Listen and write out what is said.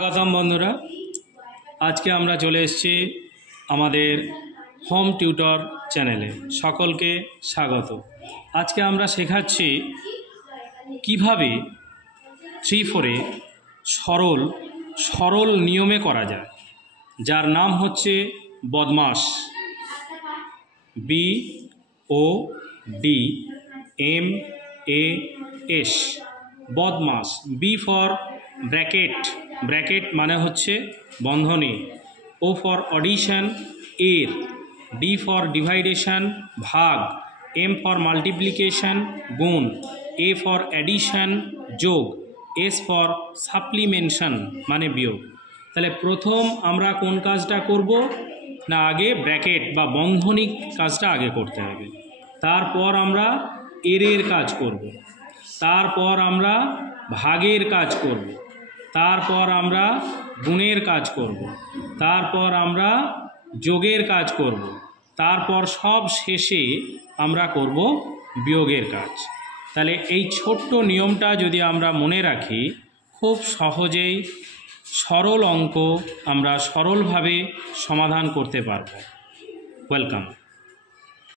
স্বাগতম বন্ধুরা, আজকে আমরা চলে এসেছি আমাদের হোম টিউটর চ্যানেলে। সকলকে স্বাগত। আজকে আমরা শেখাচ্ছি কিভাবে 3-4-এ সরল নিয়মে করা যায়, যার নাম হচ্ছে বদমাশ। BODMAS, বদমাশ। বি ফর ব্র্যাকেট মানে হচ্ছে বন্ধনী। ও ফর অডিশন, এর। ডি ফর ডিভাইডেশন, ভাগ। এম ফর মাল্টিপ্লিকেশন, গুণ। এ ফর অ্যাডিশন, যোগ। এস ফর সাপ্লিমেন্টন মানে বিয়োগ। তাহলে প্রথম আমরা কোন কাজটা করব না, আগে ব্র্যাকেট বা বন্ধনী কাজটা আগে করতে হবে। তারপর আমরা এর কাজ করব, তারপর আমরা ভাগের কাজ করব, তারপর আমরা গুণের কাজ করব, তারপর আমরা যোগের কাজ করব, তারপর সব শেষে আমরা করব বিয়োগের কাজ। তাহলে এই ছোট্ট নিয়মটা যদি আমরা মনে রাখি, খুব সহজেই সরল অঙ্ক আমরা সরলভাবে সমাধান করতে পারব। ওয়েলকাম।